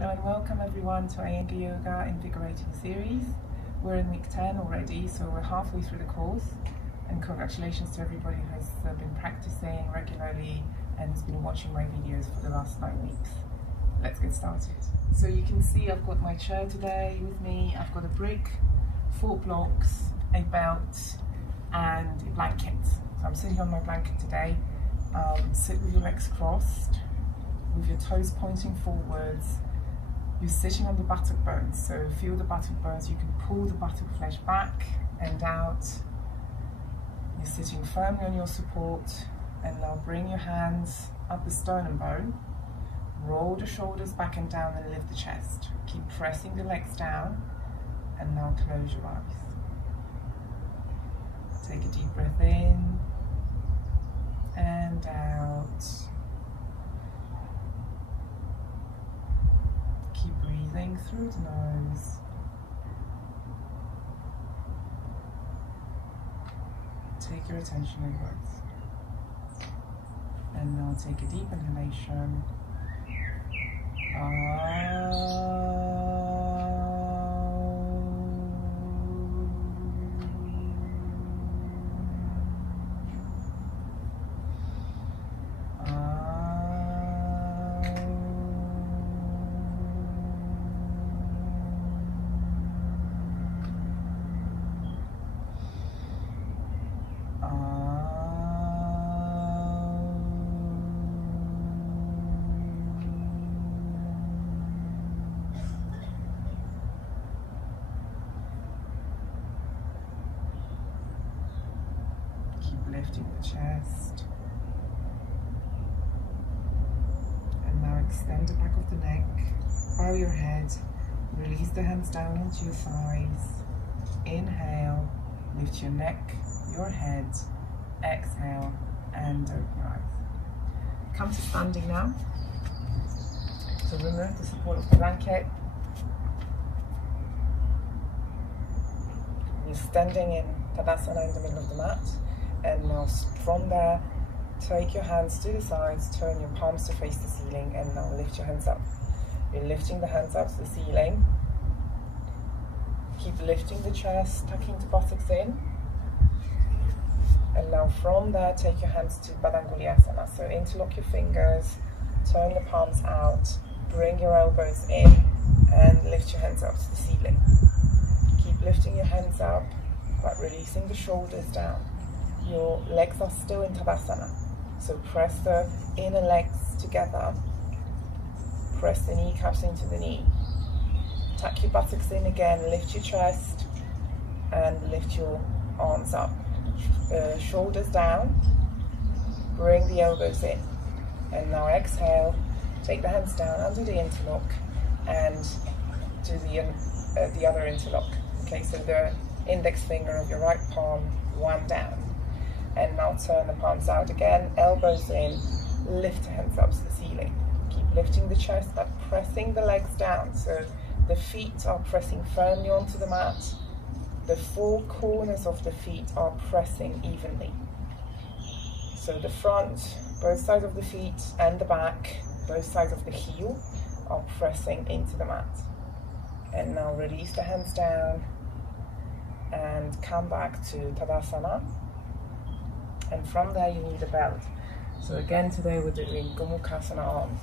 Hello and welcome everyone to Iyengar Yoga Invigorating series. We're in week 10 already, so we're halfway through the course, and congratulations to everybody who has been practicing regularly and has been watching my videos for the last 9 weeks. Let's get started. So you can see I've got my chair today with me. I've got a brick, 4 blocks, a belt and a blanket. So I'm sitting on my blanket today. Sit with your legs crossed, with your toes pointing forwards. You're sitting on the buttock bones, so feel the buttock bones. You can pull the buttock flesh back and out. You're sitting firmly on your support, and now bring your hands up the sternum bone. Roll the shoulders back and down and lift the chest. Keep pressing the legs down, and now close your eyes. Take a deep breath in and out. Keep breathing through the nose. Take your attention inwards. And now take a deep inhalation. Lifting the chest, and now extend the back of the neck, bow your head, release the hands down onto your thighs. Inhale, lift your neck, your head. Exhale and open your eyes. Come to standing now. So remove the support of the blanket. You're standing in Tadasana in the middle of the mat. And now from there, take your hands to the sides, turn your palms to face the ceiling, and now lift your hands up. You're lifting the hands up to the ceiling. Keep lifting the chest, tucking the buttocks in. And now from there, take your hands to baddhanguliyasana. So interlock your fingers, turn the palms out, bring your elbows in, and lift your hands up to the ceiling. Keep lifting your hands up, but releasing the shoulders down. Your legs are still in Tadasana, so press the inner legs together, press the kneecaps into the knee, tuck your buttocks in again, lift your chest and lift your arms up, shoulders down, bring the elbows in, and now exhale, take the hands down under the interlock and do the other interlock. Okay, so the index finger of your right palm, one down. And now turn the palms out again, elbows in, lift the hands up to the ceiling. Keep lifting the chest but pressing the legs down, so the feet are pressing firmly onto the mat. The 4 corners of the feet are pressing evenly. So the front, both sides of the feet, and the back, both sides of the heel, are pressing into the mat. And now release the hands down and come back to Tadasana. And from there you need a belt. So again today we're doing Gomukhasana arm.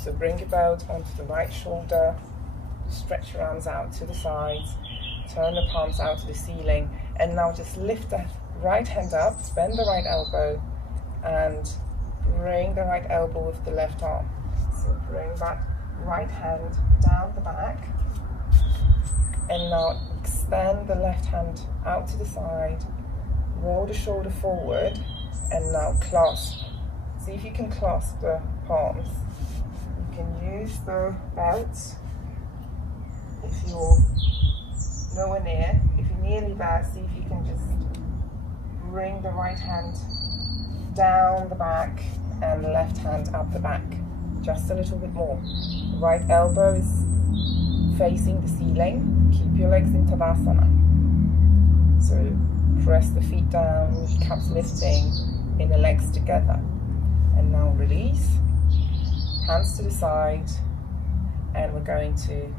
So bring your belt onto the right shoulder, stretch your arms out to the sides, turn the palms out to the ceiling, and now just lift the right hand up, bend the right elbow, and bring the right elbow with the left arm. So bring that right hand down the back, and now extend the left hand out to the side, roll the shoulder forward, and now clasp. See if you can clasp the palms. You can use the belt if you're nowhere near. If you're nearly there, see if you can just bring the right hand down the back and the left hand up the back. Just a little bit more. Right elbow is facing the ceiling. Keep your legs in Tadasana. So press the feet down, kneecaps lifting, inner legs together. And now release, hands to the side, and we're going to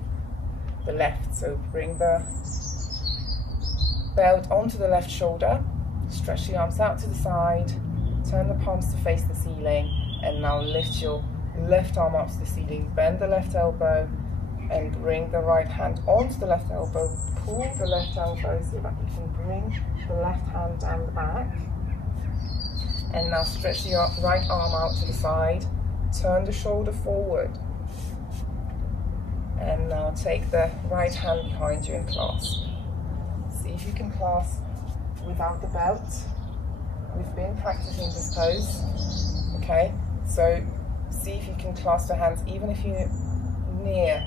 the left. So bring the belt onto the left shoulder, stretch the arms out to the side, turn the palms to face the ceiling, and now lift your left arm up to the ceiling, bend the left elbow and bring the right hand onto the left elbow, pull the left elbow so that you can bring the left hand down the back, and now stretch the right arm out to the side, turn the shoulder forward, and now take the right hand behind you and clasp. See if you can clasp without the belt. We've been practicing this pose, okay? So see if you can clasp the hands, even if you're near.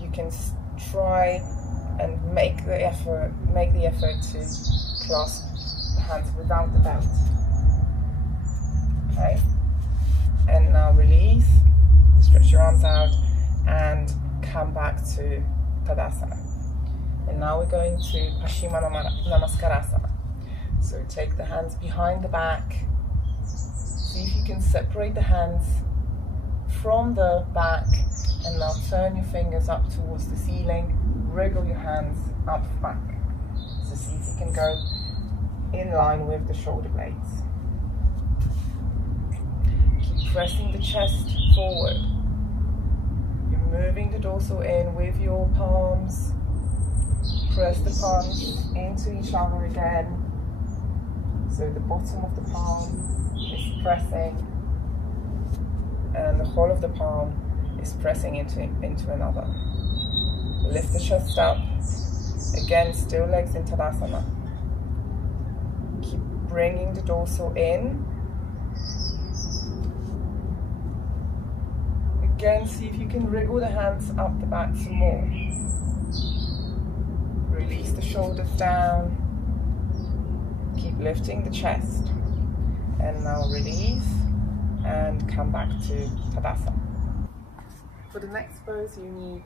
You can try and make the effort to clasp the hands without the belt. Okay? And now release, stretch your arms out and come back to Tadasana. And now we're going to Paschima namaskarasana. So take the hands behind the back. See if you can separate the hands from the back, and now turn your fingers up towards the ceiling, wriggle your hands up back. So see if you can go in line with the shoulder blades. Keep pressing the chest forward. You're moving the dorsal in with your palms. Press the palms into each other again. So the bottom of the palm is pressing and the whole of the palm is pressing into another. Lift the chest up. Again, still legs in Tadasana. Keep bringing the dorsal in. Again, see if you can wriggle the hands up the back some more. Release the shoulders down. Keep lifting the chest. And now release and come back to Tadasana. For the next pose, you need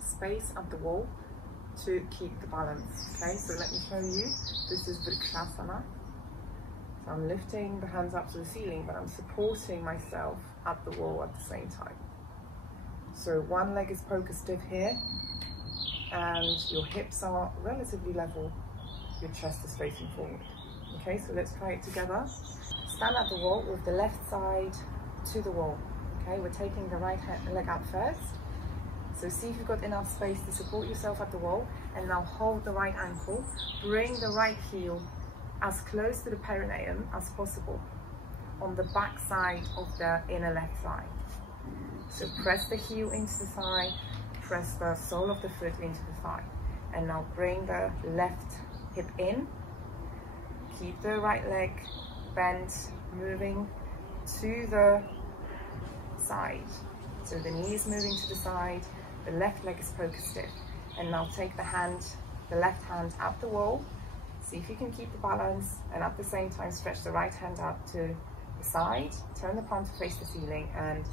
space at the wall to keep the balance. Okay, so let me show you. This is Vrksasana. So I'm lifting the hands up to the ceiling, but I'm supporting myself at the wall at the same time. So one leg is poker stiff here, and your hips are relatively level. Your chest is facing forward. Okay, so let's try it together. Stand at the wall with the left side to the wall. Okay, we're taking the right leg out first. So see if you've got enough space to support yourself at the wall, and now hold the right ankle. Bring the right heel as close to the perineum as possible on the back side of the inner left thigh. So press the heel into the thigh, press the sole of the foot into the thigh, and now bring the left hip in. Keep the right leg bent, moving to the side. So the knee is moving to the side, the left leg is poker stiff. And now take the left hand up the wall. See if you can keep the balance, and at the same time stretch the right hand up to the side, turn the palm to face the ceiling and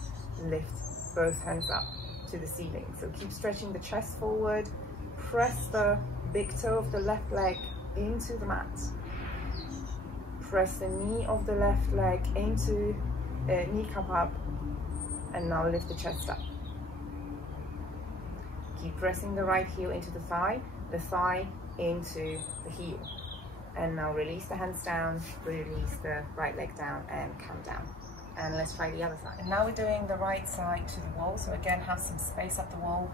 lift both hands up to the ceiling. So keep stretching the chest forward, press the big toe of the left leg into the mat. Press the knee of the left leg into kneecap up, and now lift the chest up. Keep pressing the right heel into the thigh into the heel. And now release the hands down, release the right leg down and come down. And let's try the other side. And now we're doing the right side to the wall. So again, have some space at the wall.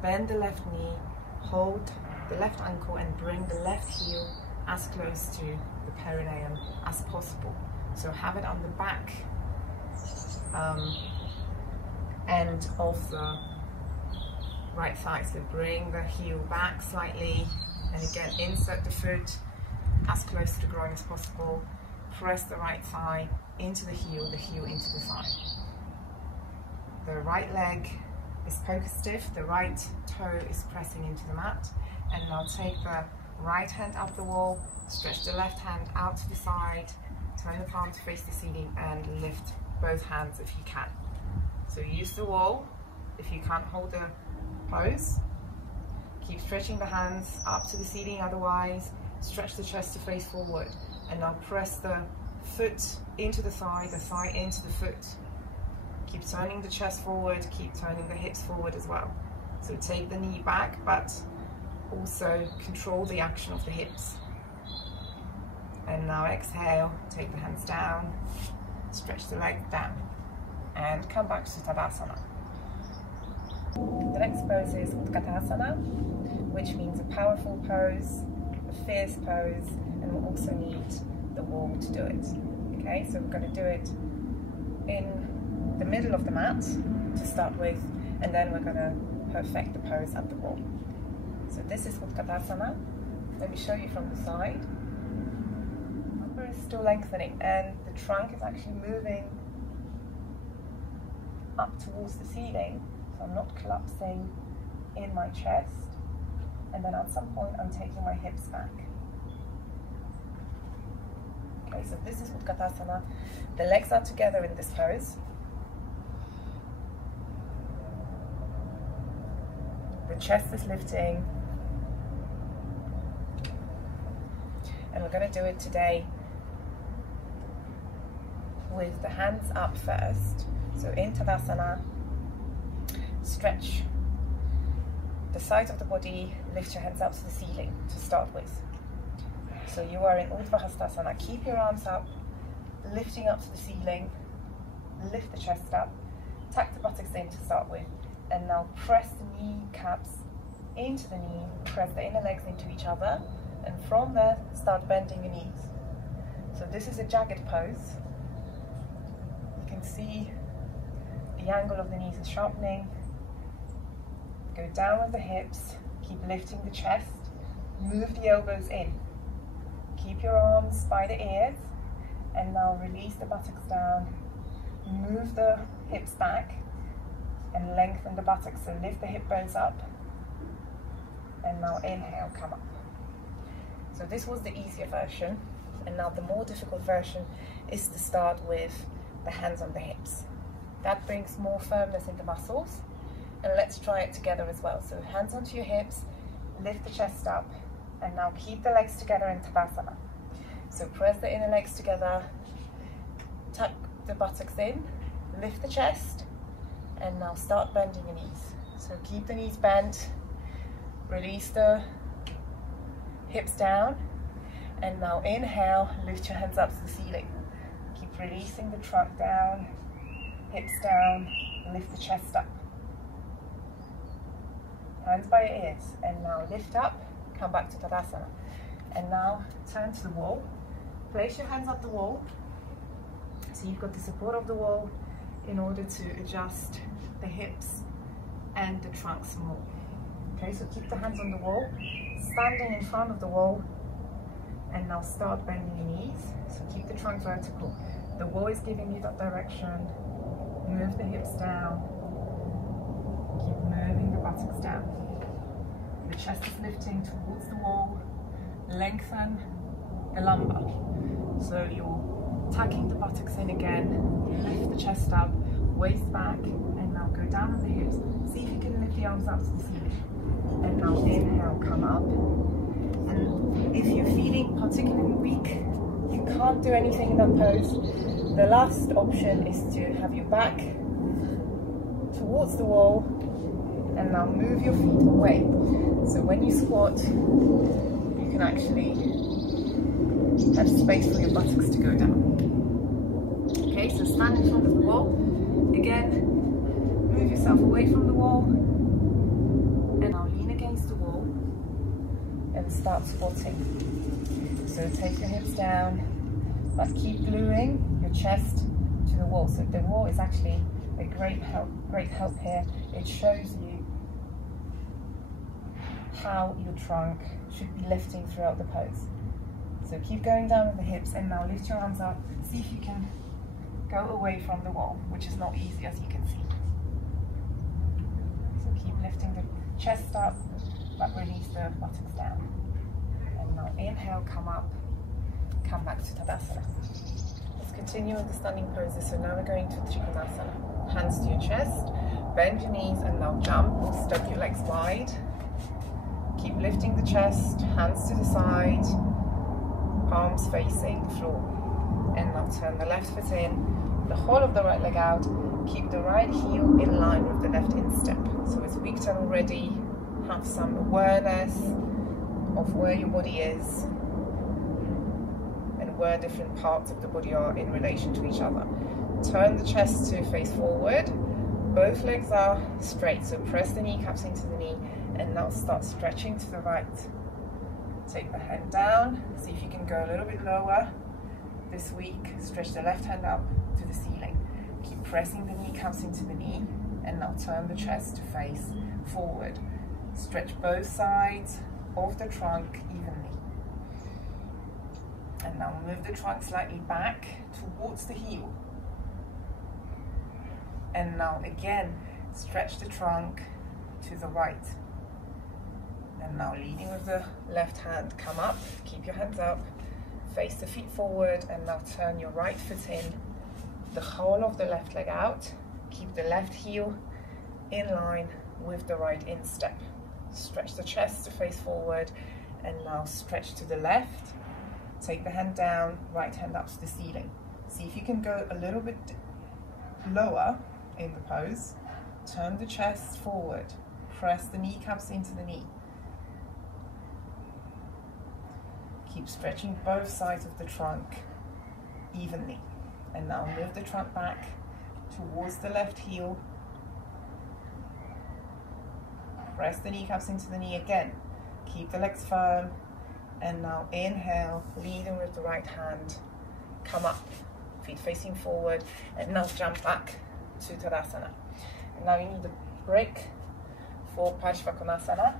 Bend the left knee, hold the left ankle and bring the left heel as close to the perineum as possible. So have it on the back end of the right thigh. So bring the heel back slightly, and again insert the foot as close to the groin as possible. Press the right thigh into the heel into the thigh. The right leg is poker stiff, the right toe is pressing into the mat. And now take the right hand up the wall, stretch the left hand out to the side, turn the palm to face the ceiling and lift both hands if you can. So use the wall if you can't hold the pose. Keep stretching the hands up to the ceiling otherwise. Stretch the chest to face forward, and now press the foot into the thigh into the foot. Keep turning the chest forward, keep turning the hips forward as well. So take the knee back, but also control the action of the hips. And now exhale, take the hands down, stretch the legs down, and come back to Tadasana. The next pose is Utkatasana, which means a powerful pose, a fierce pose, and we'll also need the wall to do it. Okay, so we're going to do it in the middle of the mat to start with, and then we're going to perfect the pose at the wall. So this is Utkatasana. Let me show you from the side. The number is still lengthening, and the trunk is actually moving up towards the ceiling. So I'm not collapsing in my chest, and then at some point I'm taking my hips back. Okay, so this is Utkatasana. The legs are together in this pose. The chest is lifting. And we're going to do it today with the hands up first. So in Tadasana, stretch the sides of the body, lift your hands up to the ceiling to start with. So you are in urdhvahastasana. Keep your arms up, lifting up to the ceiling, lift the chest up, tuck the buttocks in to start with, and now press the kneecaps into the knee, press the inner legs into each other, and from there start bending your knees. So this is a jagged pose. You can see the angle of the knees is sharpening. Go down with the hips, keep lifting the chest, move the elbows in. Keep your arms by the ears, and now release the buttocks down, move the hips back, and lengthen the buttocks. So lift the hip bones up, and now inhale, come up. So this was the easier version, and now the more difficult version is to start with the hands on the hips. That brings more firmness in the muscles, and let's try it together as well. So hands onto your hips, lift the chest up, and now keep the legs together in Tadasana. So press the inner legs together, tuck the buttocks in, lift the chest, and now start bending your knees. So keep the knees bent, release the hips down, and now inhale, lift your hands up to the ceiling. Keep releasing the trunk down, hips down, lift the chest up. Hands by your ears, and now lift up, come back to Tadasana. And now turn to the wall. Place your hands up the wall, so you've got the support of the wall in order to adjust the hips and the trunk some more. Okay, so keep the hands on the wall, standing in front of the wall, and now start bending your knees. So keep the trunk vertical. The wall is giving you that direction. Move the hips down. Keep moving the buttocks down. The chest is lifting towards the wall. Lengthen the lumbar. So you're tucking the buttocks in again. Lift the chest up, waist back, and now go down on the hips. See if you can lift the arms up to the ceiling. And now inhale, come up. And if you're feeling particularly weak, you can't do anything in that pose, the last option is to have your back towards the wall, and now move your feet away. So when you squat, you can actually have space for your buttocks to go down. Okay, so stand in front of the wall. Again, move yourself away from the wall, and now lean against the wall and start squatting. So take your hips down, but keep gluing your chest to the wall. So the wall is actually a great help here. It shows you how your trunk should be lifting throughout the pose. So keep going down with the hips, and now lift your arms up. See if you can go away from the wall, which is not easy, as you can see. So keep lifting the chest up, but release the buttocks down. And now inhale, come up, come back to Tadasana. Let's continue with the standing poses. So now we're going to Trikonasana. Hands to your chest, bend your knees, and now jump or step your legs wide. Keep lifting the chest, hands to the side, palms facing the floor. And now turn the left foot in, the whole of the right leg out, keep the right heel in line with the left instep. So as we've done already, have some awareness of where your body is and where different parts of the body are in relation to each other. Turn the chest to face forward, both legs are straight, so press the kneecaps into the knee, and now start stretching to the right. Take the hand down, see if you can go a little bit lower. This week, stretch the left hand up to the ceiling. Keep pressing the kneecaps into the knee, and now turn the chest to face forward. Stretch both sides of the trunk evenly. And now move the trunk slightly back towards the heel. And now again, stretch the trunk to the right. And now leading with the left hand, come up, keep your hands up, face the feet forward, and now turn your right foot in, the whole of the left leg out. Keep the left heel in line with the right instep. Stretch the chest to face forward, and now stretch to the left. Take the hand down, right hand up to the ceiling. See if you can go a little bit lower in the pose. Turn the chest forward, press the kneecaps into the knee. Keep stretching both sides of the trunk evenly. And now move the trunk back towards the left heel. Press the kneecaps into the knee again. Keep the legs firm. And now inhale, leading with the right hand. Come up, feet facing forward. And now jump back to Tadasana. And now you need a break for Parsvakonasana.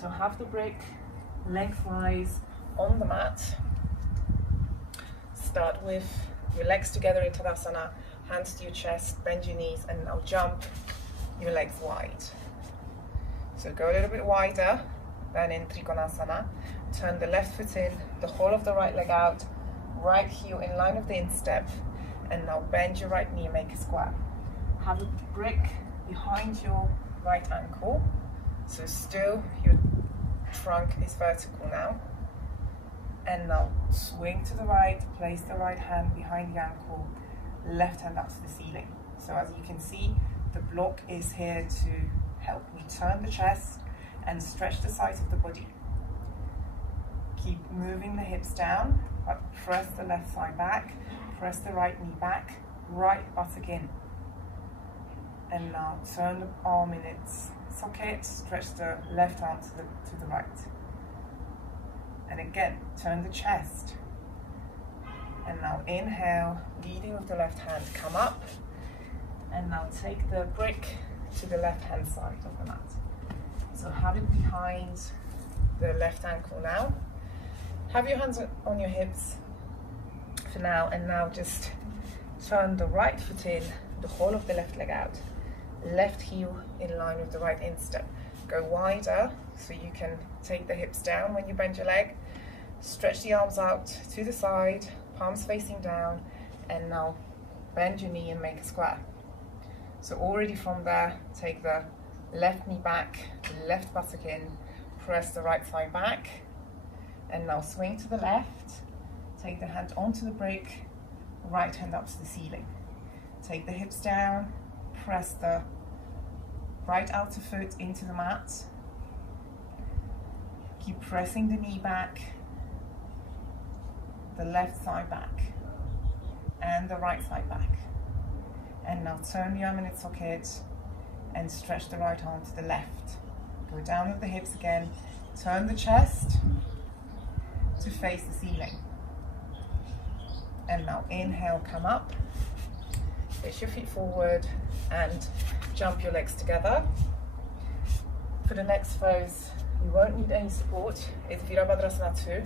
So have the break lengthwise on the mat. Start with your legs together in Tadasana, hands to your chest, bend your knees, and now jump your legs wide. So go a little bit wider than in Trikonasana. Turn the left foot in, the whole of the right leg out, right heel in line with the instep, and now bend your right knee and make a square. Have a brick behind your right ankle, so still your trunk is vertical now. And now swing to the right, place the right hand behind the ankle, left hand up to the ceiling. So as you can see, the block is here to help me turn the chest and stretch the sides of the body. Keep moving the hips down, but press the left thigh back, press the right knee back, right buttock in. And now turn the arm in its socket, stretch the left arm to the right. And again, turn the chest. And now inhale, leading with the left hand, come up. And now take the brick to the left hand side of the mat. So have it behind the left ankle now. Have your hands on your hips for now, and now just turn the right foot in, the whole of the left leg out. Left heel in line with the right instep. Go wider so you can take the hips down when you bend your leg. Stretch the arms out to the side, palms facing down, and now bend your knee and make a square. So already from there, take the left knee back, left buttock in, press the right thigh back, and now swing to the left. Take the hand onto the brick, right hand up to the ceiling. Take the hips down, press the right outer foot into the mat. Keep pressing the knee back, the left thigh back, and the right thigh back. And now turn the arm in its socket and stretch the right arm to the left. Go down with the hips again, turn the chest to face the ceiling. And now inhale, come up, place your feet forward and jump your legs together. For the next pose, you won't need any support. It's Virabhadrasana 2.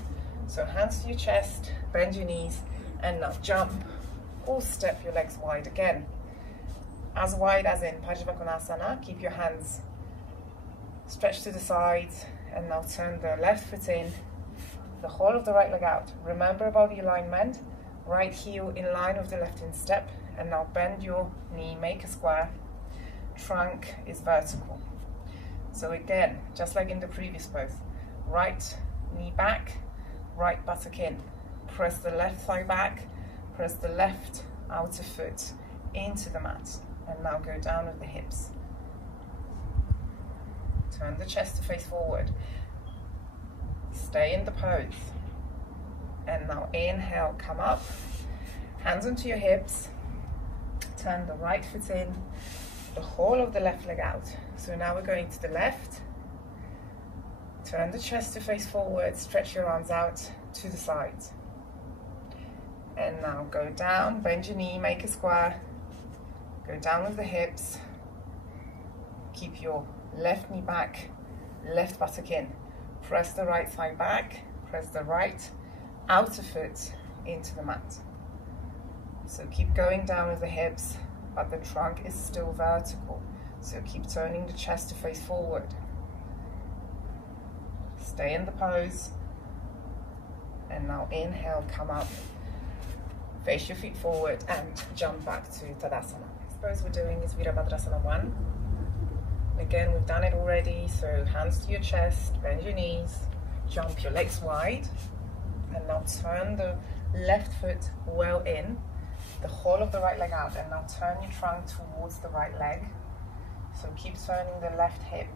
So hands to your chest, bend your knees, and now jump or step your legs wide again. As wide as in Paschimottanasana. Keep your hands stretched to the sides, and now turn the left foot in, the whole of the right leg out. Remember about the alignment, right heel in line with the left instep, and now bend your knee, make a square. Trunk is vertical. So again, just like in the previous pose, right knee back, right buttock in. Press the left thigh back, press the left outer foot into the mat. And now go down with the hips. Turn the chest to face forward. Stay in the pose. And now inhale, come up. Hands onto your hips. Turn the right foot in. The whole of the left leg out. So now we're going to the left. Turn the chest to face forward. Stretch your arms out to the sides. And now go down, bend your knee, make a square. Go down with the hips. Keep your left knee back, left buttock in. Press the right side back, press the right outer foot into the mat. So keep going down with the hips, but the trunk is still vertical. So keep turning the chest to face forward. Stay in the pose. And now inhale, come up. Face your feet forward and jump back to Tadasana. Next pose we're doing is Virabhadrasana 1. Again, we've done it already, so hands to your chest, bend your knees, jump your legs wide, and now turn the left foot well in, the whole of the right leg out, and now turn your trunk towards the right leg. So keep turning the left hip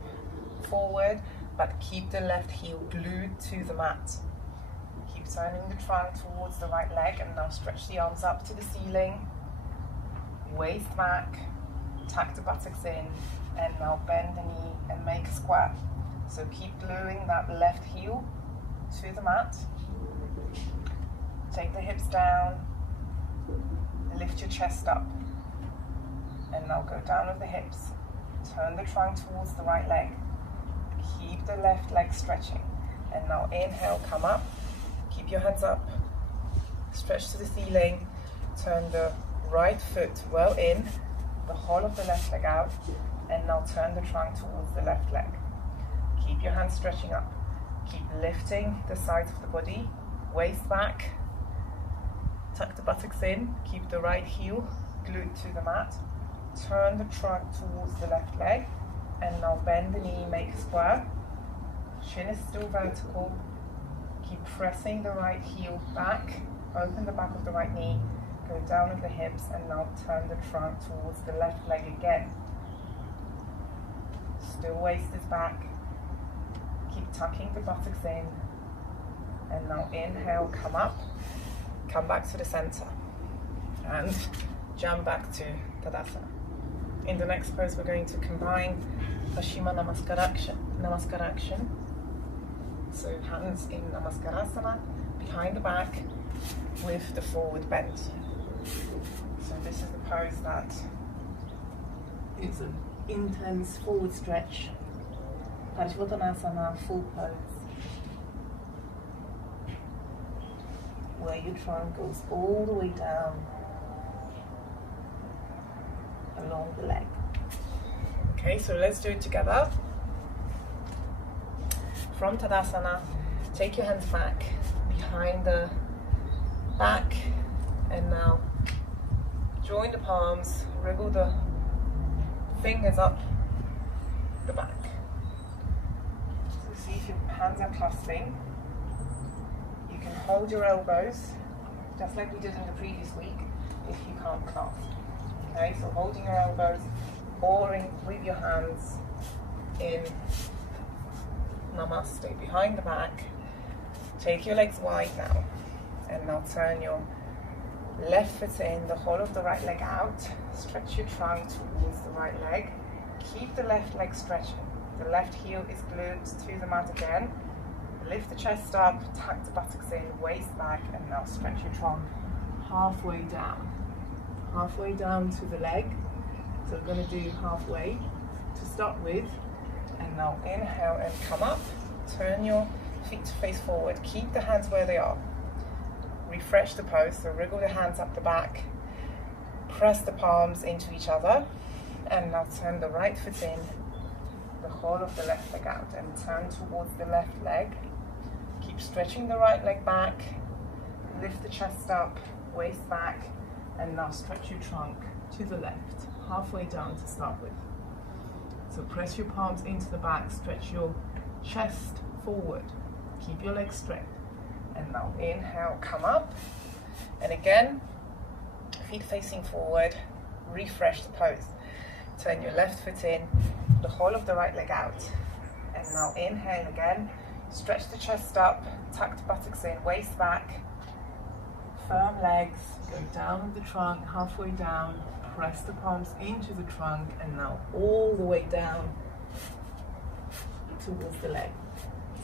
forward, but keep the left heel glued to the mat. Keep turning the trunk towards the right leg, and now stretch the arms up to the ceiling, waist back, tuck the buttocks in, and now bend the knee and make a square. So keep gluing that left heel to the mat. Take the hips down, lift your chest up, and now go down with the hips. Turn the trunk towards the right leg. Keep the left leg stretching, and now inhale, come up. Keep your hands up, stretch to the ceiling, turn the right foot well in, the whole of the left leg out, and now turn the trunk towards the left leg. Keep your hands stretching up, keep lifting the sides of the body, waist back, tuck the buttocks in, keep the right heel glued to the mat, turn the trunk towards the left leg, and now bend the knee, make a square, chin is still vertical. Keep pressing the right heel back, open the back of the right knee, go down with the hips, and now turn the trunk towards the left leg again. Still waist is back. Keep tucking the buttocks in, and now inhale, come up, come back to the center, and jump back to Tadasana. In the next pose, we're going to combine Paschima namaskarasana. So hands in namaskarasana, behind the back with the forward bend. So this is the pose that is an intense forward stretch. Parsvottanasana, full pose, where your trunk goes all the way down along the leg. Okay, so let's do it together. From Tadasana, take your hands back behind the back, and now join the palms, wriggle the fingers up the back. So see if your hands are clasping. You can hold your elbows, just like we did in the previous week, if you can't clasp. Okay, so holding your elbows, or with your hands in Namaste, behind the back. Take your legs wide now, and now turn your left foot in, the whole of the right leg out. Stretch your trunk towards the right leg. Keep the left leg stretching. The left heel is glued to the mat again. Lift the chest up, tuck the buttocks in, waist back, and now stretch your trunk halfway down to the leg. So we're going to do halfway to start with. And now inhale and come up. Turn your feet to face forward. Keep the hands where they are. Refresh the pose, so wriggle the hands up the back. Press the palms into each other. And now turn the right foot in, the whole of the left leg out, and turn towards the left leg. Keep stretching the right leg back. Lift the chest up, waist back, and now stretch your trunk to the left, halfway down to start with. So press your palms into the back, stretch your chest forward, keep your legs straight. And now inhale, come up. And again, feet facing forward, refresh the pose. Turn your left foot in, the whole of the right leg out. And now inhale again, stretch the chest up, tuck the buttocks in, waist back, firm legs, go down with the trunk, halfway down, press the palms into the trunk, and now all the way down towards the leg.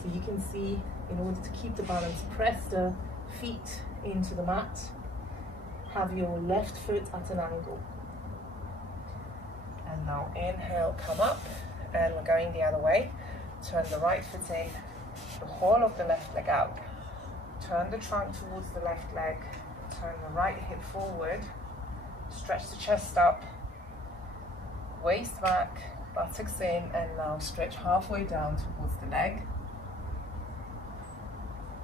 So you can see, in order to keep the balance, press the feet into the mat, have your left foot at an angle. And now inhale, come up, and we're going the other way. Turn the right foot in, the whole of the left leg out. Turn the trunk towards the left leg, turn the right hip forward, stretch the chest up, waist back, buttocks in, and now stretch halfway down towards the leg.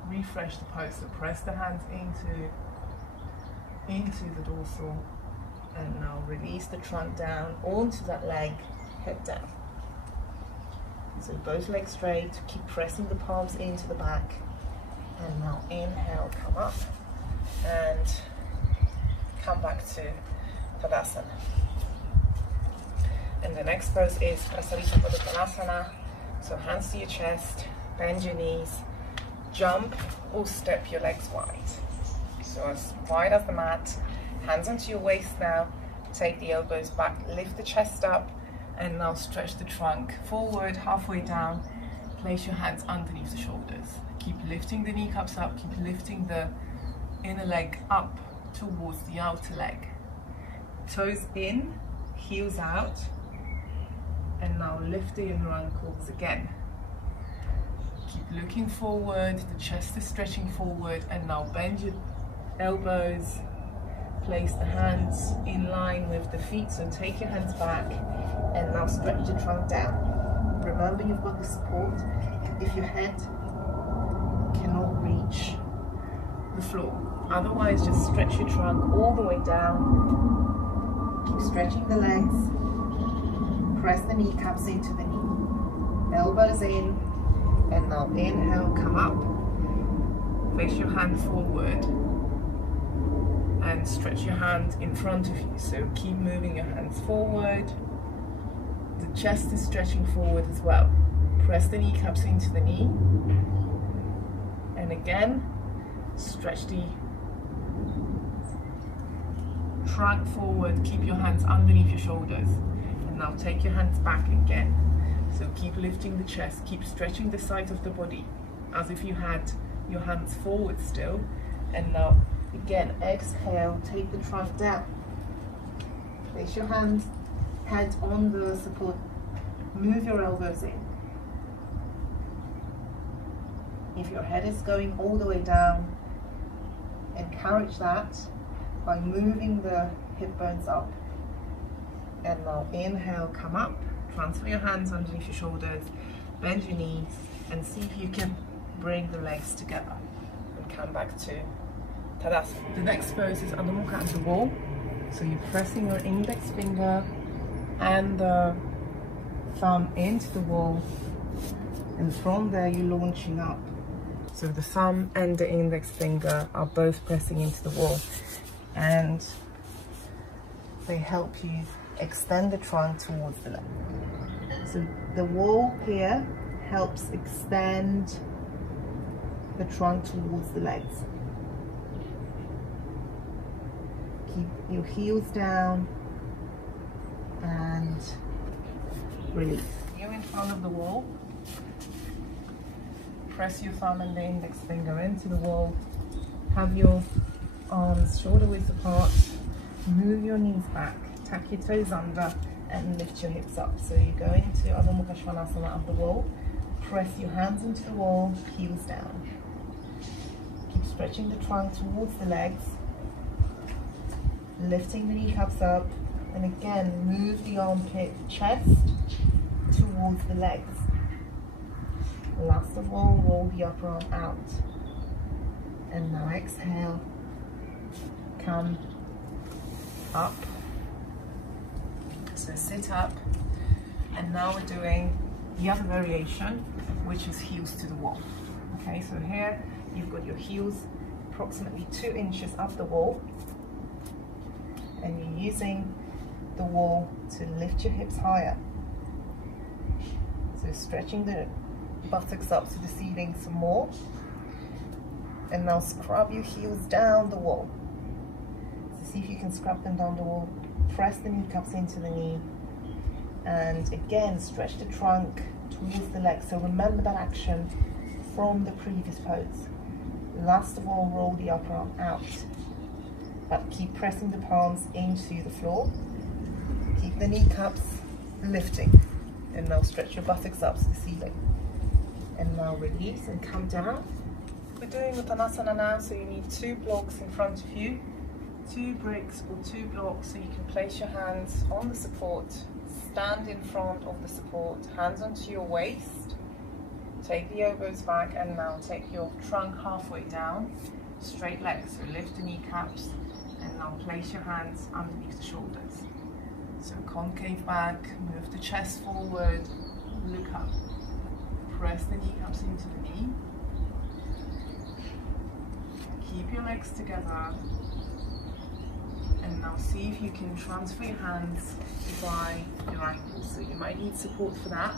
Refresh the pose, so press the hands into the dorsal, and now release the trunk down onto that leg, hip down. So both legs straight, keep pressing the palms into the back, and now inhale, come up, and come back to Tadasana. And the next pose is Prasarita padottanasana. So hands to your chest, bend your knees, jump or step your legs wide. So as wide as the mat, hands onto your waist now, take the elbows back, lift the chest up, and now stretch the trunk forward, halfway down, place your hands underneath the shoulders. Keep lifting the kneecaps up, keep lifting the inner leg up towards the outer leg. Toes in, heels out, and now lift the inner ankles again. Keep looking forward, the chest is stretching forward, and now bend your elbows, place the hands in line with the feet, so take your hands back, and now stretch the trunk down. Remember, you've got the support if your head cannot reach the floor. Otherwise, just stretch your trunk all the way down. Keep stretching the legs. Press the kneecaps into the knee. Elbows in. And now inhale, come up. Place your hand forward. And stretch your hand in front of you. So keep moving your hands forward. The chest is stretching forward as well. Press the kneecaps into the knee. And again, stretch the trunk forward, keep your hands underneath your shoulders, and now take your hands back again. So keep lifting the chest, keep stretching the sides of the body as if you had your hands forward still, and now again exhale, take the trunk down, place your hands, head on the support, move your elbows in. If your head is going all the way down, encourage that by moving the hip bones up. And now inhale, come up, transfer your hands underneath your shoulders, bend your knees, and see if you can bring the legs together. And come back to Tadasana. The next pose is Adhomukha at the wall. So you're pressing your index finger and the thumb into the wall, and from there you're launching up. So the thumb and the index finger are both pressing into the wall, and they help you extend the trunk towards the leg. So the wall here helps extend the trunk towards the legs. Keep your heels down and release. You're in front of the wall. Press your thumb and the index finger into the wall. Have your arms shoulder width apart. Move your knees back. Tuck your toes under and lift your hips up. So you go into Adhomukha of the wall. Press your hands into the wall, heels down. Keep stretching the trunk towards the legs. Lifting the kneecaps up. And again, move the armpit, chest towards the legs. Last of all, roll the upper arm out. And now exhale, come up. So sit up. And now we're doing the other variation, which is heels to the wall. Okay, so here you've got your heels approximately 2 inches up the wall. and you're using the wall to lift your hips higher. So stretching the buttocks up to the ceiling some more, and now scrub your heels down the wall. So see if you can scrub them down the wall. Press the kneecaps into the knee, and again stretch the trunk towards the legs. So remember that action from the previous pose. Last of all, roll the upper arm out, but keep pressing the palms into the floor. Keep the kneecaps lifting, and now stretch your buttocks up to the ceiling. And now release and come down. We're doing Uttanasana now, so you need 2 blocks in front of you, 2 bricks or 2 blocks, so you can place your hands on the support, stand in front of the support, hands onto your waist, take the elbows back, and now take your trunk halfway down, straight legs, so lift the kneecaps, and now place your hands underneath the shoulders. So concave back, move the chest forward, look up, press the kneecaps into the knee, keep your legs together, and now see if you can transfer your hands by your ankles. So you might need support for that.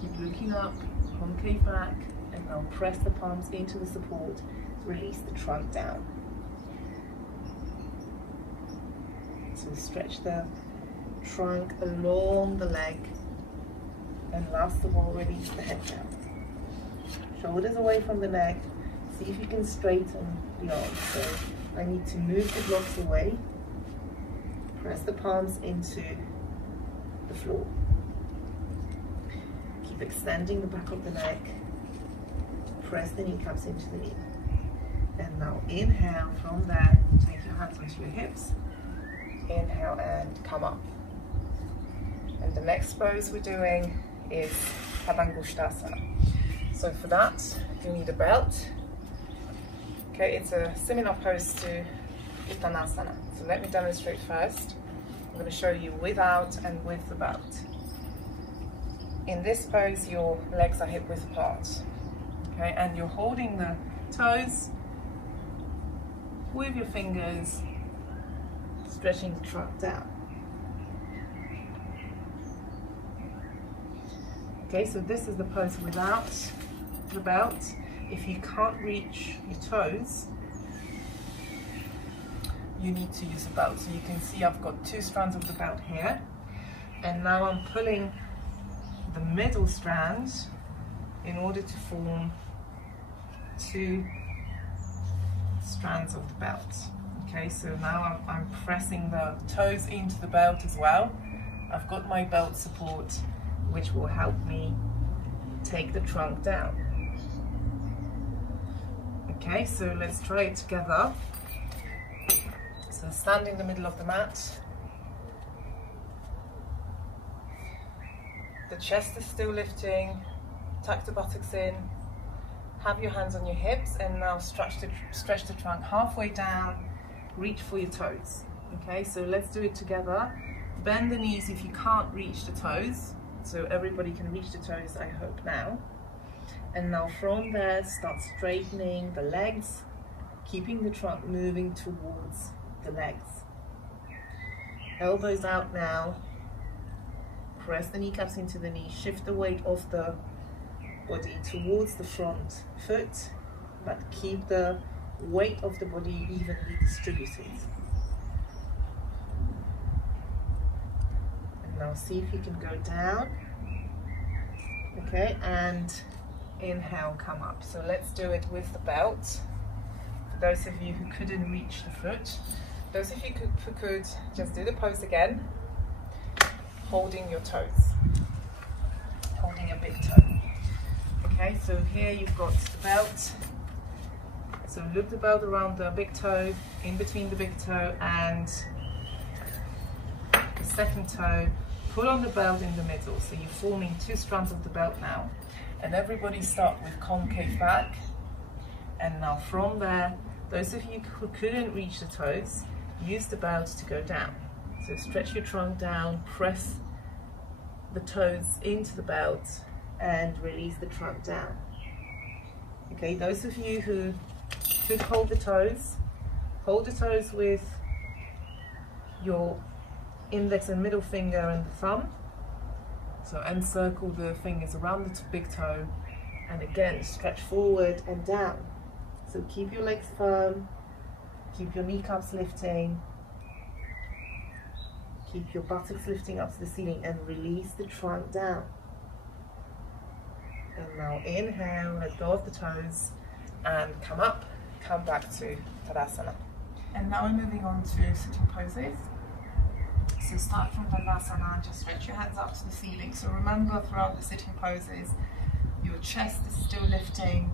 Keep looking up, concave back, and now press the palms into the support, release the trunk down. So stretch the trunk along the leg, and last of all, release the head down. Shoulders away from the neck. See if you can straighten the arms. So I need to move the blocks away. Press the palms into the floor. Keep extending the back of the neck. Press the kneecaps into the knee. And now inhale from there. Take your hands onto your hips. Inhale and come up. And the next pose we're doing is Padangustasana. So for that, you need a belt. Okay, it's a similar pose to Uttanasana. So let me demonstrate first. I'm going to show you without and with the belt. In this pose, your legs are hip width apart. Okay, and you're holding the toes with your fingers, stretching the trunk down. Okay, so this is the pose without the belt. If you can't reach your toes, you need to use a belt. So you can see I've got 2 strands of the belt here, and now I'm pulling the middle strand in order to form 2 strands of the belt. Okay, so now I'm pressing the toes into the belt as well. I've got my belt support, which will help me take the trunk down. Okay, so let's try it together. So stand in the middle of the mat. The chest is still lifting. Tuck the buttocks in. Have your hands on your hips, and now stretch the trunk halfway down. Reach for your toes. Okay, so let's do it together. Bend the knees if you can't reach the toes. So everybody can reach the toes, I hope now. And now from there, start straightening the legs, keeping the trunk moving towards the legs. Elbows out now. Press the kneecaps into the knee. Shift the weight of the body towards the front foot, but keep the weight of the body evenly distributed. And now see if you can go down. Okay, and inhale, come up. So let's do it with the belt. For those of you who couldn't reach the foot, those of you who could, just do the pose again, holding your toes, holding a big toe. Okay, so here you've got the belt. So loop the belt around the big toe, in between the big toe and the second toe. Pull on the belt in the middle, so you're forming 2 strands of the belt now. And everybody start with concave back. And now from there, those of you who couldn't reach the toes, use the belt to go down. So stretch your trunk down, press the toes into the belt, and release the trunk down. Okay, those of you who could hold the toes with your index and middle finger and the thumb. So encircle the fingers around the big toe, and again stretch forward and down. So keep your legs firm, keep your kneecaps lifting, keep your buttocks lifting up to the ceiling, and release the trunk down. And now inhale, let go of the toes and come up, come back to Tadasana. And now we're moving on to sitting poses. So start from Baddhanguliyasana, just stretch your hands up to the ceiling. So remember, throughout the sitting poses, your chest is still lifting,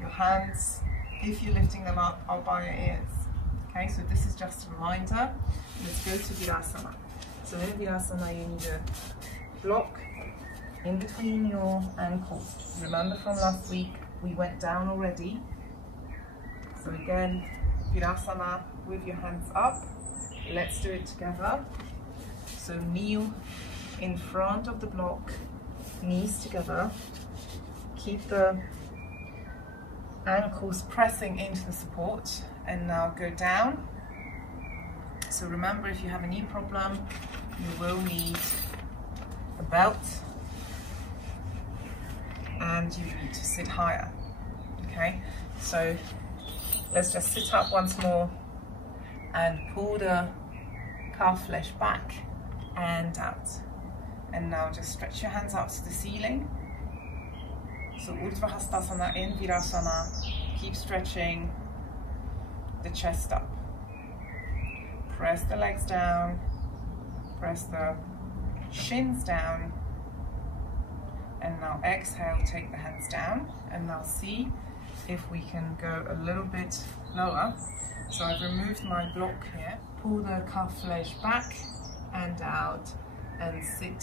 your hands, if you're lifting them up, are by your ears. Okay, so this is just a reminder. Let's go to Virasana. So in Virasana, you need a block in between your ankles. Remember from last week, we went down already. So again, Virasana with your hands up. Let's do it together. So kneel in front of the block, knees together. Keep the ankles pressing into the support, and now go down. So remember, if you have a knee problem, you will need a belt, and you need to sit higher. Okay, so let's just sit up once more and pull the calf flesh back and out. And now just stretch your hands up to the ceiling. So urdhvahastasana in Virasana, keep stretching the chest up. Press the legs down, press the shins down, and now exhale, take the hands down, and now see if we can go a little bit lower. So I've removed my block here, pull the calf flesh back and out, and sit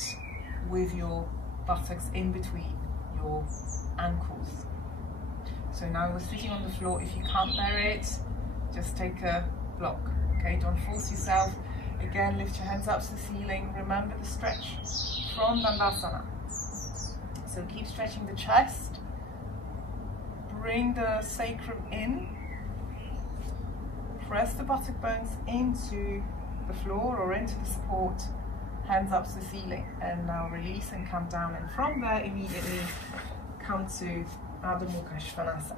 with your buttocks in between your ankles. So now we're sitting on the floor. If you can't bear it, just take a block. Okay, don't force yourself. Again, lift your hands up to the ceiling. Remember the stretch from Dandasana. So keep stretching the chest. Bring the sacrum in. Press the buttock bones into the floor or into the support. Hands up to the ceiling. And now release and come down. And from there, immediately come to Adhomukha svanasana.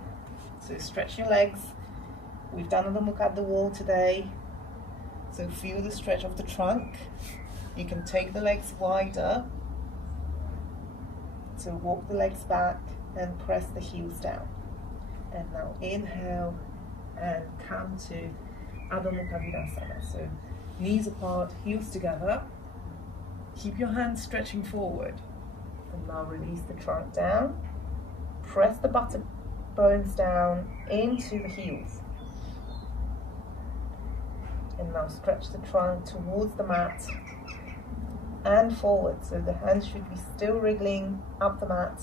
So stretch your legs. We've done Adhomukha at the wall today. So feel the stretch of the trunk. You can take the legs wider. So walk the legs back and press the heels down. And now inhale and come to Adhomukha Virasana. So knees apart, heels together. Keep your hands stretching forward. And now release the trunk down. Press the buttock bones down into the heels. And now stretch the trunk towards the mat and forward. So the hands should be still wriggling up the mat.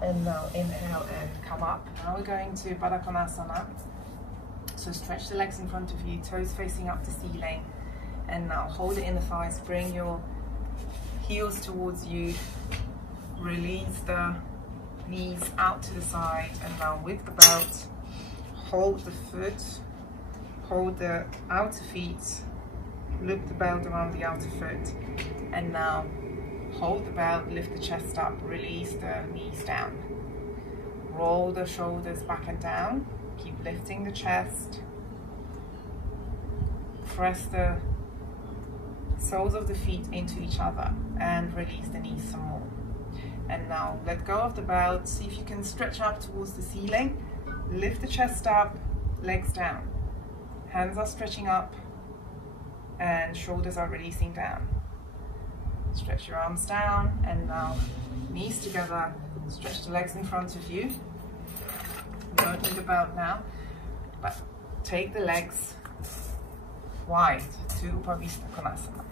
And now inhale and come up. Now we're going to Baddhakonasana. So stretch the legs in front of you, toes facing up the ceiling. And now hold it in the thighs, bring your heels towards you. Release the knees out to the side, and now with the belt, hold the foot, hold the outer feet, loop the belt around the outer foot, and now hold the belt, lift the chest up, release the knees down. Roll the shoulders back and down, keep lifting the chest, press the soles of the feet into each other, and release the knees some more. And now let go of the belt, see if you can stretch up towards the ceiling, lift the chest up, legs down. Hands are stretching up and shoulders are releasing down. Stretch your arms down, and now knees together, stretch the legs in front of you. You don't need a belt now, but take the legs wide to Upavista konasana.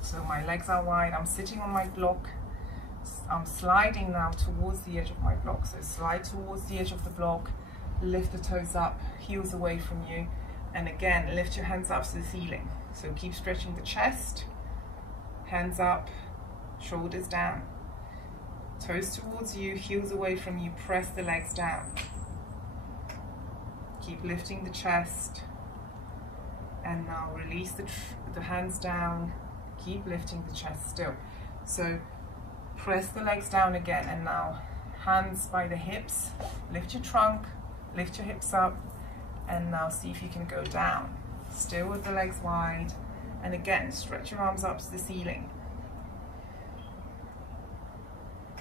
So my legs are wide, I'm sitting on my block. I'm sliding now towards the edge of my block. So slide towards the edge of the block, lift the toes up, heels away from you, and again lift your hands up to the ceiling. So keep stretching the chest, hands up, shoulders down, toes towards you, heels away from you, press the legs down. Keep lifting the chest. And now release the hands down. Keep lifting the chest still. So press the legs down again, and now hands by the hips. Lift your trunk, lift your hips up, and now see if you can go down. Still with the legs wide. And again, stretch your arms up to the ceiling.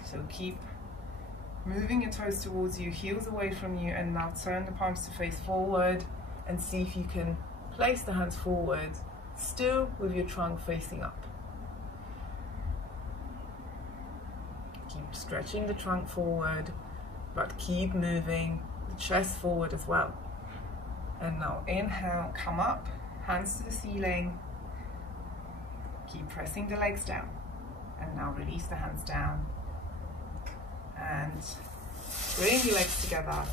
So keep moving your toes towards you, heels away from you, and now turn the palms to face forward and see if you can place the hands forward, still with your trunk facing up. Keep stretching the trunk forward, but keep moving the chest forward as well. And now inhale, come up, hands to the ceiling. Keep pressing the legs down. And now release the hands down. And bring your legs together,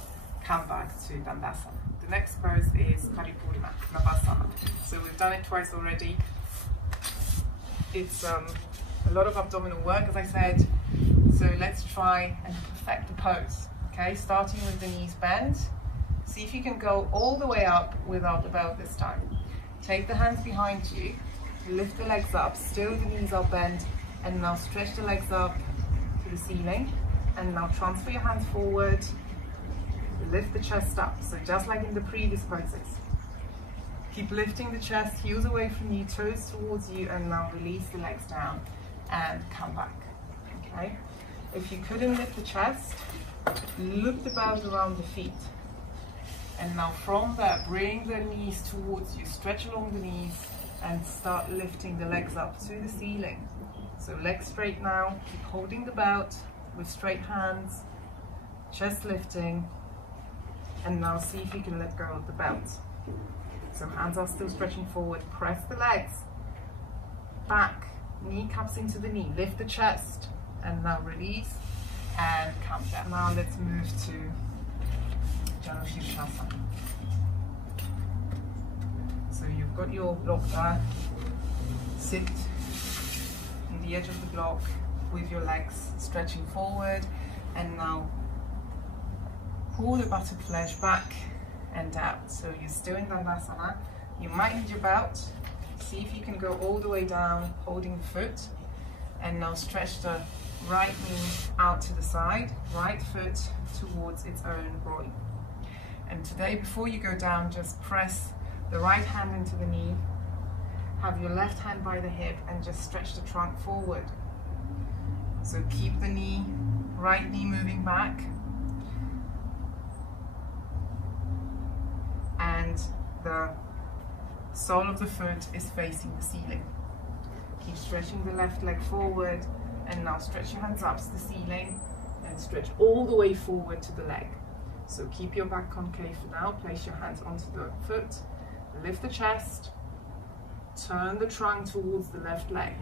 come back to Dandasana. The next pose is Paripurna, navasana. So we've done it twice already. It's a lot of abdominal work, as I said. So let's try and perfect the pose. Okay, starting with the knees bent. See if you can go all the way up without the belt this time. Take the hands behind you, lift the legs up, still the knees are bent, and now stretch the legs up to the ceiling. And now transfer your hands forward, lift the chest up. So just like in the previous poses. Keep lifting the chest, heels away from you, toes towards you, and now release the legs down and come back. Okay? If you couldn't lift the chest, loop the belt around the feet. And now from there, bring the knees towards you, stretch along the knees, and start lifting the legs up to the ceiling. So legs straight now, keep holding the belt with straight hands, chest lifting, and now see if you can let go of the belt. So hands are still stretching forward, press the legs back, kneecaps into the knee, lift the chest, and now release and come down. Now let's move to Janusirsasana. So you've got your block there, sit on the edge of the block with your legs stretching forward, and now pull the buttock flesh back and out. So you're still in Dandasana. You might need your belt. See if you can go all the way down, holding the foot, and now stretch the right knee out to the side, right foot towards its own groin. And today, before you go down, just press the right hand into the knee, have your left hand by the hip, and just stretch the trunk forward. So keep the knee, right knee moving back, and the sole of the foot is facing the ceiling. Keep stretching the left leg forward, and now stretch your hands up to the ceiling and stretch all the way forward to the leg. So keep your back concave for now, place your hands onto the foot, lift the chest, turn the trunk towards the left leg.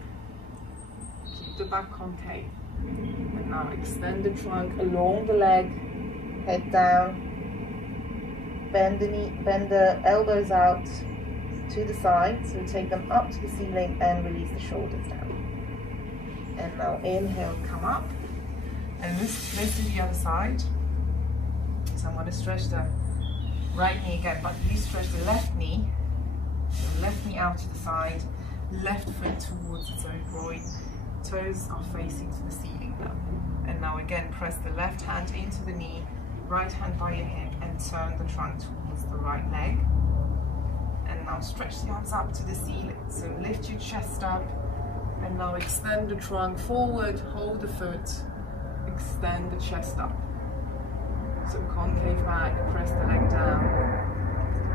Keep the back concave. And now extend the trunk along the leg, head down, bend the knee, bend the elbows out to the side, so take them up to the ceiling and release the shoulders down. And now inhale, come up, and let's do the other side. So I'm going to stretch the right knee again, but please stretch the left knee. So left knee out to the side, left foot towards its own groin, toes are facing to the ceiling now. And now again, press the left hand into the knee, right hand by your hip, and turn the trunk towards the right leg. And now stretch the arms up to the ceiling. So lift your chest up, and now extend the trunk forward, hold the foot, extend the chest up. So concave back, press the leg down,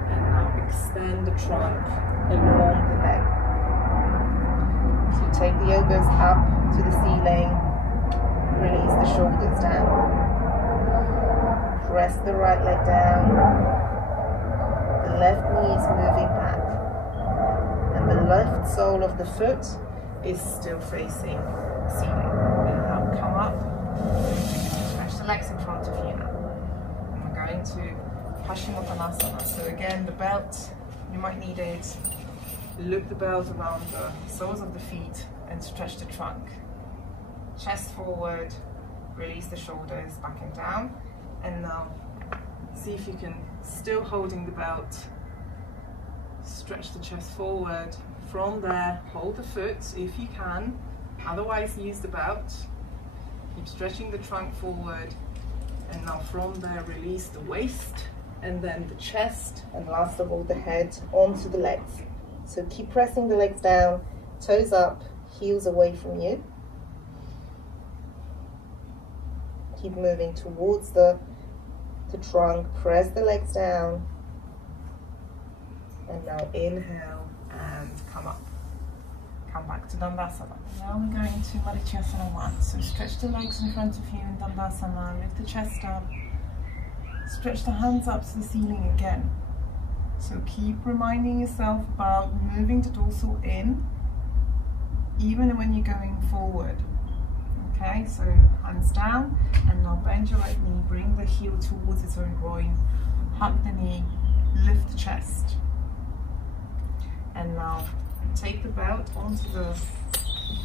and now extend the trunk along the leg. So take the elbows up to the ceiling, release the shoulders down. Press the right leg down, the left knee is moving back, and the left sole of the foot is still facing the ceiling. And now come up, stretch the legs in front of you now. And we're going to Paschimottanasana. So again, the belt, you might need it. Loop the belt around the soles of the feet and stretch the trunk. Chest forward, release the shoulders back and down. And now See if you can, still holding the belt, stretch the chest forward. From there, hold the foot if you can, otherwise use the belt. Keep stretching the trunk forward, and now from there release the waist and then the chest, and last of all the head onto the legs. So keep pressing the legs down, toes up, heels away from you. Keep moving towards the trunk, press the legs down, and now inhale and come up. Come back to Dandasana. Now we're going to Marichyasana 1. So stretch the legs in front of you in Dandasana, lift the chest up, stretch the hands up to the ceiling again. So keep reminding yourself about moving the dorsal in, even when you're going forward. Okay, so hands down, and now bend your right knee, bring the heel towards its own groin, hug the knee, lift the chest. And now take the belt onto the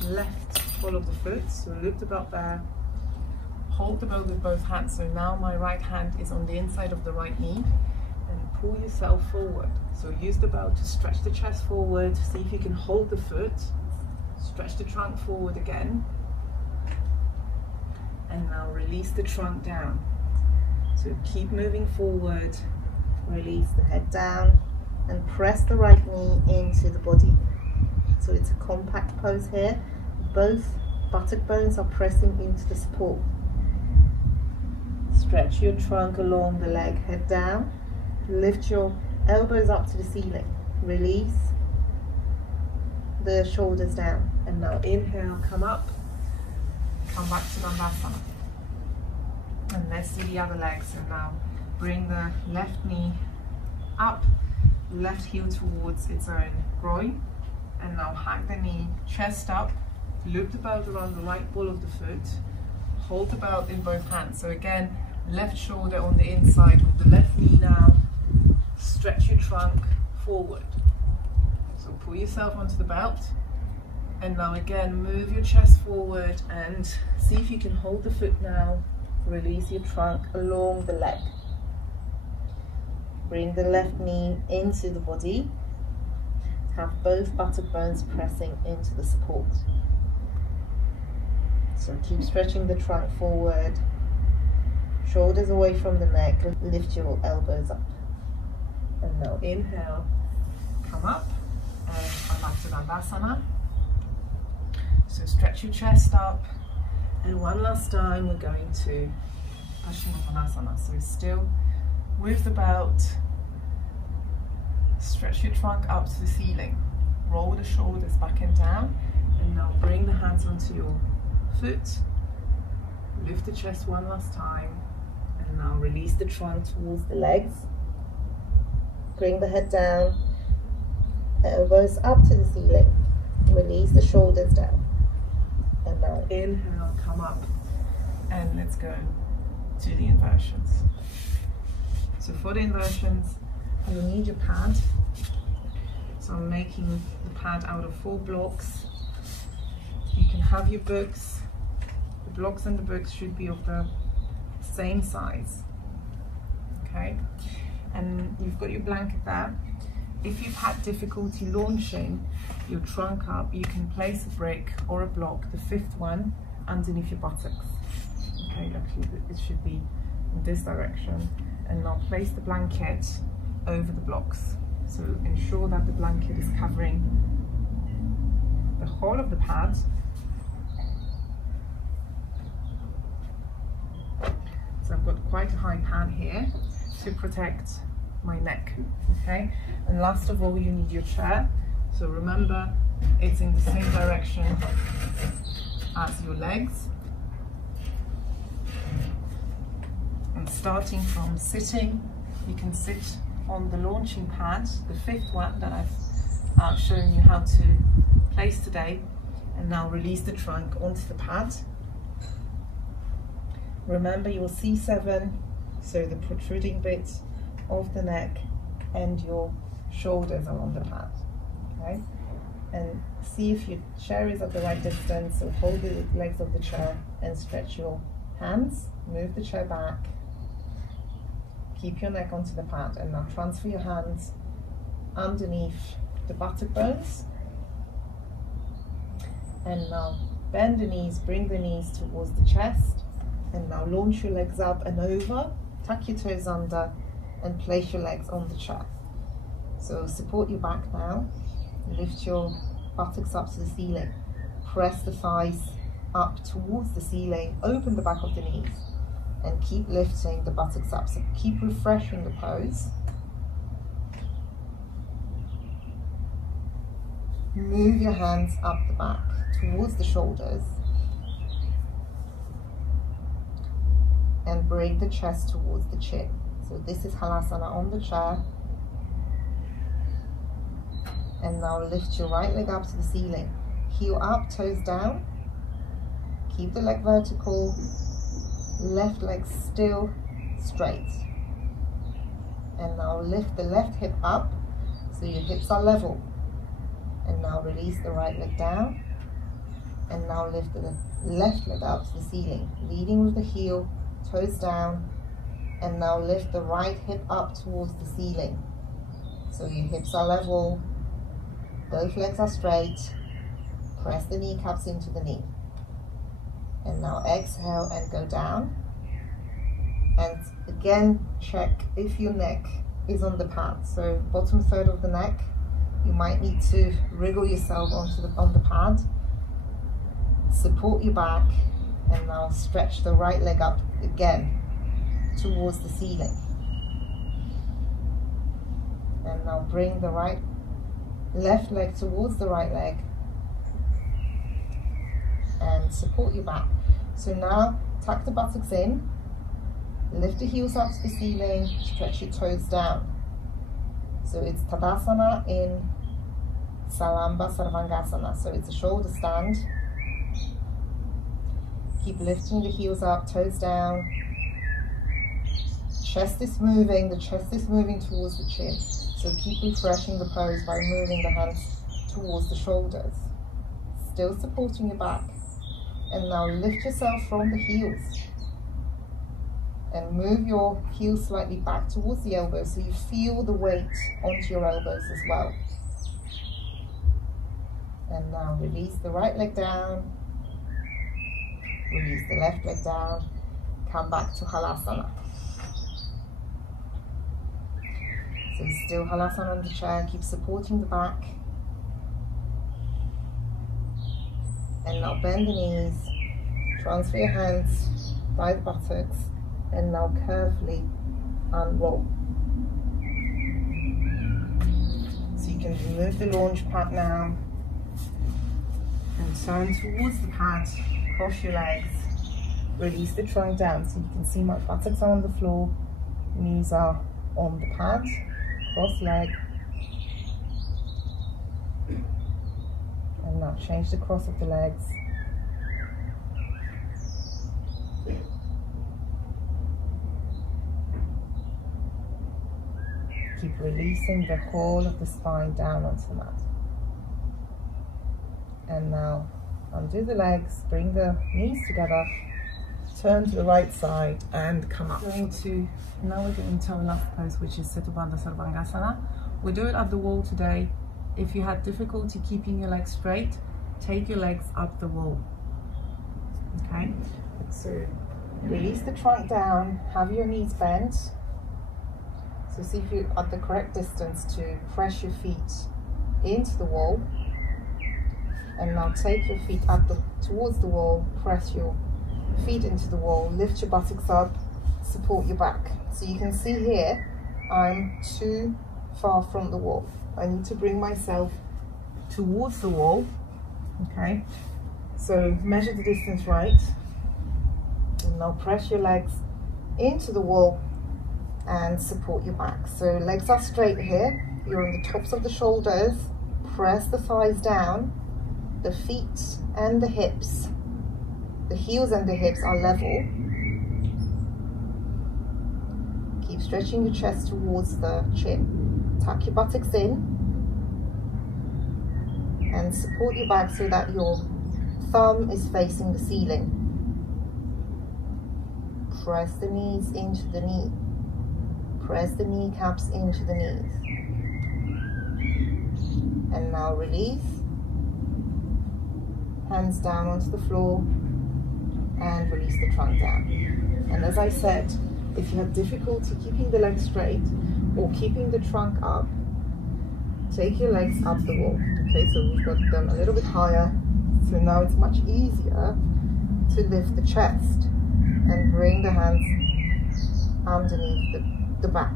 left ball of the foot, so loop the belt there, hold the belt with both hands. So now my right hand is on the inside of the right knee, and pull yourself forward. So use the belt to stretch the chest forward, see if you can hold the foot, stretch the trunk forward again, and now release the trunk down. So keep moving forward, release the head down, and press the right knee into the body. So it's a compact pose here. Both buttock bones are pressing into the support. Stretch your trunk along the leg, head down, lift your elbows up to the ceiling, release the shoulders down, and now inhale, come up, come back to Dandasana. And let's do the other leg. So now bring the left knee up, left heel towards its own groin, and now hang the knee, chest up, loop the belt around the right ball of the foot, hold the belt in both hands. So again, left shoulder on the inside with the left knee now, stretch your trunk forward. So pull yourself onto the belt, and now again move your chest forward and see if you can hold the foot now, release your trunk along the leg. Bring the left knee into the body, have both buttock bones pressing into the support. So keep stretching the trunk forward, shoulders away from the neck, lift your elbows up. And now inhale, come up, and come back to Dandasana. So stretch your chest up, and one last time we're going to Paschimottanasana. So still with the belt, stretch your trunk up to the ceiling, roll the shoulders back and down, and now bring the hands onto your foot, lift the chest one last time, and now release the trunk towards the legs, bring the head down, elbows up to the ceiling, release the shoulders down, and now inhale, come up, and let's go to the inversions. So for the inversions, you'll need your pad. So I'm making the pad out of 4 blocks. You can have your books. The blocks and the books should be of the same size. Okay? And you've got your blanket there. If you've had difficulty launching your trunk up, you can place a brick or a block, the 5th one, underneath your buttocks. Okay, actually it should be in this direction. And now place the blanket over the blocks. So ensure that the blanket is covering the whole of the pad. So I've got quite a high pad here to protect my neck, okay? And last of all, you need your chair. So remember, it's in the same direction as your legs. And starting from sitting, you can sit on the launching pad, the 5th one that I've shown you how to place today, and now release the trunk onto the pad. Remember your C7, so the protruding bit of the neck and your shoulders are on the pad, okay? And see if your chair is at the right distance, so hold the legs of the chair and stretch your hands, move the chair back. Keep your neck onto the pad, and now transfer your hands underneath the buttock bones. And now bend the knees, bring the knees towards the chest, and now launch your legs up and over, tuck your toes under, and place your legs on the chair. So support your back now, lift your buttocks up to the ceiling, press the thighs up towards the ceiling, open the back of the knees, and keep lifting the buttocks up. So keep refreshing the pose. Move your hands up the back towards the shoulders, and bring the chest towards the chin. So this is Halasana on the chair. And now lift your right leg up to the ceiling. Heel up, toes down. Keep the leg vertical. Left leg still straight. And now lift the left hip up so your hips are level. And now release the right leg down. And now lift the left leg up to the ceiling, leading with the heel, toes down. And now lift the right hip up towards the ceiling. So your hips are level, both legs are straight. Press the kneecaps into the knee. And now exhale and go down. And again, check if your neck is on the pad. So bottom third of the neck, you might need to wriggle yourself on the pad. Support your back, and now stretch the right leg up again towards the ceiling. And now bring the left leg towards the right leg and support your back. So now tuck the buttocks in, lift the heels up to the ceiling, stretch your toes down. So it's Tadasana in Salamba Sarvangasana. So it's a shoulder stand. Keep lifting the heels up, toes down. Chest is moving, the chest is moving towards the chin. So keep refreshing the pose by moving the hands towards the shoulders. Still supporting your back. And now lift yourself from the heels. And move your heels slightly back towards the elbows so you feel the weight onto your elbows as well. And now release the right leg down. Release the left leg down. Come back to Halasana. So still Halasana on the chair, keep supporting the back. And now bend the knees, transfer your hands by the buttocks, and now carefully unroll. So you can remove the launch pad now, and turn towards the pad, cross your legs, release the trunk down so you can see my buttocks are on the floor, knees are on the pad, cross leg, and now change the cross of the legs. Keep releasing the whole of the spine down onto the mat. And now undo the legs, bring the knees together, turn to the right side and come up. Now we're going to our last pose, which is Setu Bandha Sarvangasana. We do it at the wall today. If you had difficulty keeping your legs straight, take your legs up the wall. Okay, so release the trunk down, have your knees bent. So see if you're at the correct distance to press your feet into the wall. And now take your feet up towards the wall, press your feet into the wall, lift your buttocks up, support your back. So you can see here, I'm too far from the wall. I need to bring myself towards the wall, okay? So measure the distance right. And now press your legs into the wall and support your back. So legs are straight here, you're on the tops of the shoulders, press the thighs down, the feet and the hips, the heels and the hips are level. Keep stretching your chest towards the chin. Tuck your buttocks in and support your back so that your thumb is facing the ceiling. Press the knees into the knee. Press the kneecaps into the knees. And now release. Hands down onto the floor and release the trunk down. And as I said, if you have difficulty keeping the legs straight or keeping the trunk up, take your legs up the wall. Okay, so we've got them a little bit higher. So now it's much easier to lift the chest and bring the hands underneath the back.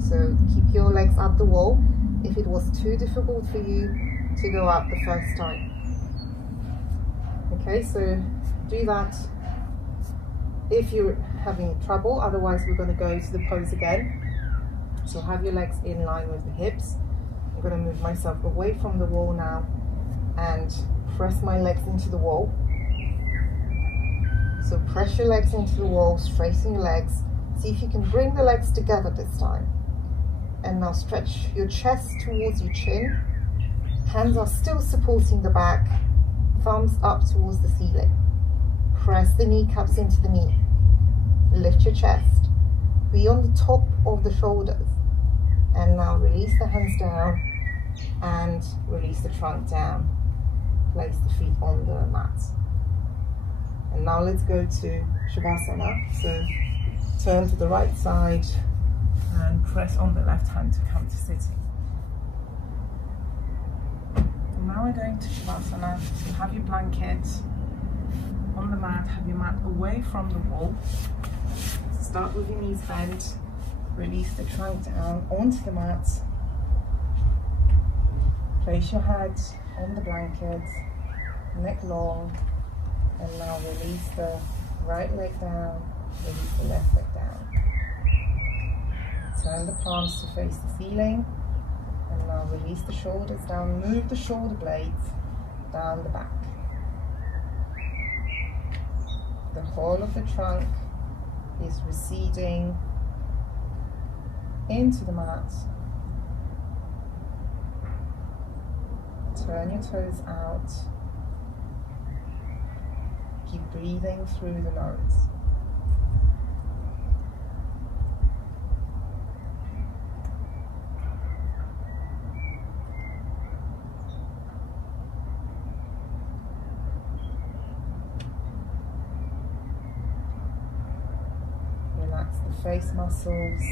So keep your legs up the wall if it was too difficult for you to go up the first time. Okay, so do that if you're having trouble. Otherwise, we're going to go to the pose again. So have your legs in line with the hips. I'm going to move myself away from the wall now and press my legs into the wall. So press your legs into the wall, straighten your legs. See if you can bring the legs together this time. And now stretch your chest towards your chin. Hands are still supporting the back. Thumbs up towards the ceiling. Press the kneecaps into the knee. Lift your chest. Be on the top of the shoulders. And now release the hands down and release the trunk down. Place the feet on the mat. And now let's go to Shavasana. So turn to the right side and press on the left hand to come to sitting. And now we're going to Shavasana. So have your blanket on the mat, have your mat away from the wall. Start with your knees bent. Release the trunk down onto the mat. Place your head on the blanket, neck long, and now release the right leg down, release the left leg down. Turn the palms to face the ceiling, and now release the shoulders down, move the shoulder blades down the back. The whole of the trunk is receding into the mat. Turn your toes out. Keep breathing through the nose. Relax the face muscles.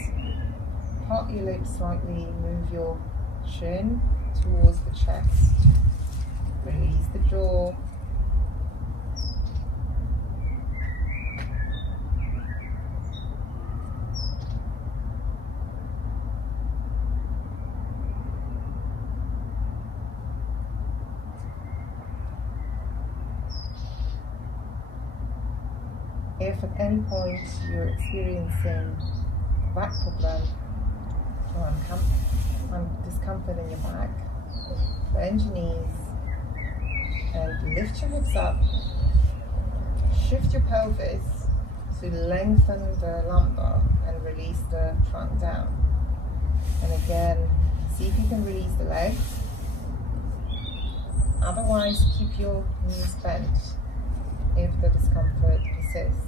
Part your lips slightly, move your chin towards the chest. Release the jaw. If at any point you're experiencing a back problem, discomfort in your back, bend your knees and lift your hips up. Shift your pelvis to lengthen the lumbar and release the trunk down. And again, see if you can release the legs. Otherwise, keep your knees bent if the discomfort persists.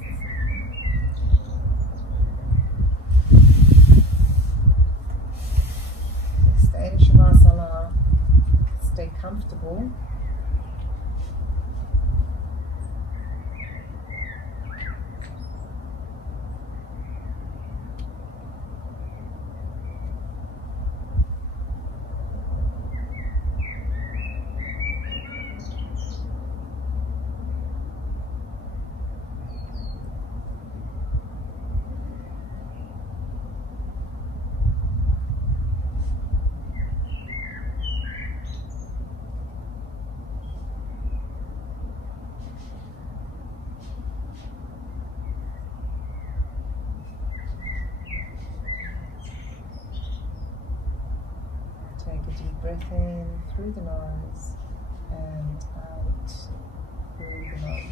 Stay in Shavasana, stay comfortable. Take a deep breath in through the nose and out through the nose.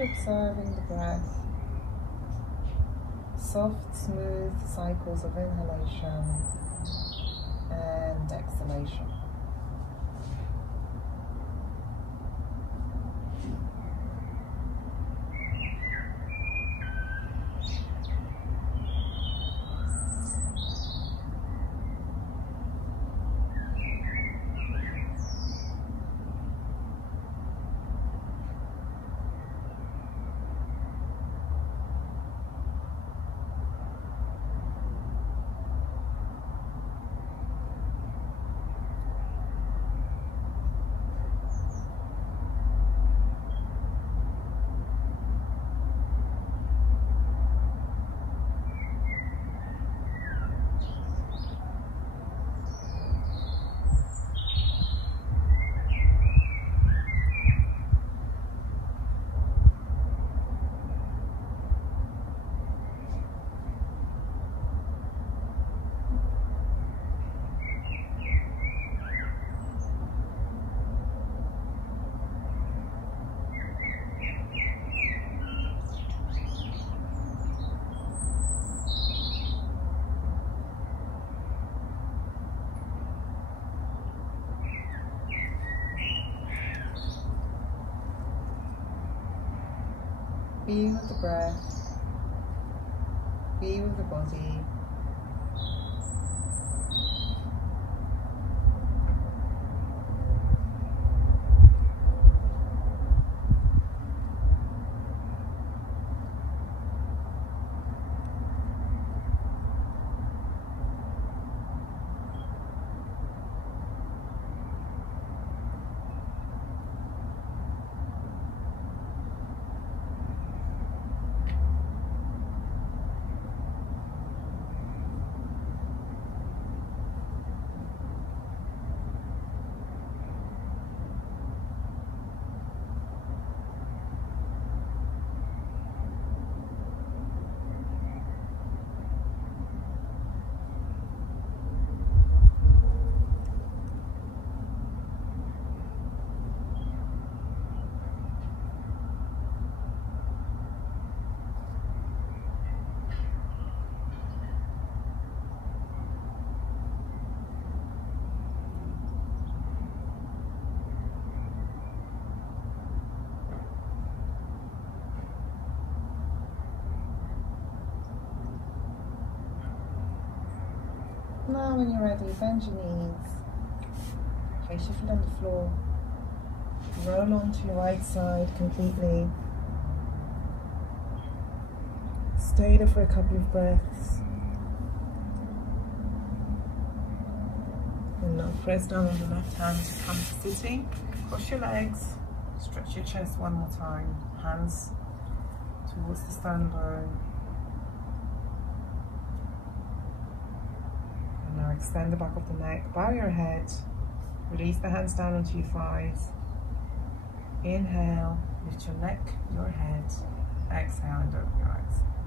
And observing the breath. Soft, smooth cycles of inhalation and exhalation. Be with the breath, be with the body. Now when you're ready, bend your knees, place your foot on the floor, roll onto your right side completely. Stay there for a couple of breaths. And now press down on the left hand to come to sitting. Cross your legs, stretch your chest one more time, hands towards the sternum. Now extend the back of the neck, bow your head, release the hands down onto your thighs. Inhale, lift your neck, your head. Exhale and open your eyes.